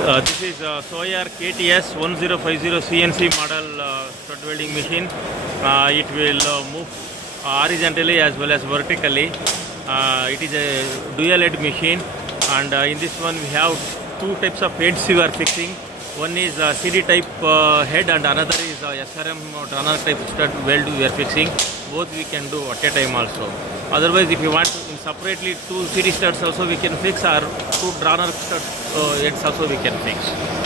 This is Soyer KTS-1050 CNC model stud welding machine. It will move horizontally as well as vertically. It is a dual head machine, and in this one we have two types of heads we are fixing. One is CD type head and another is SRM or runner type stud weld we are fixing. Both we can do at a time also. Otherwise, if you want in separately two CD studs also we can fix, or two runner stud heads also we can fix.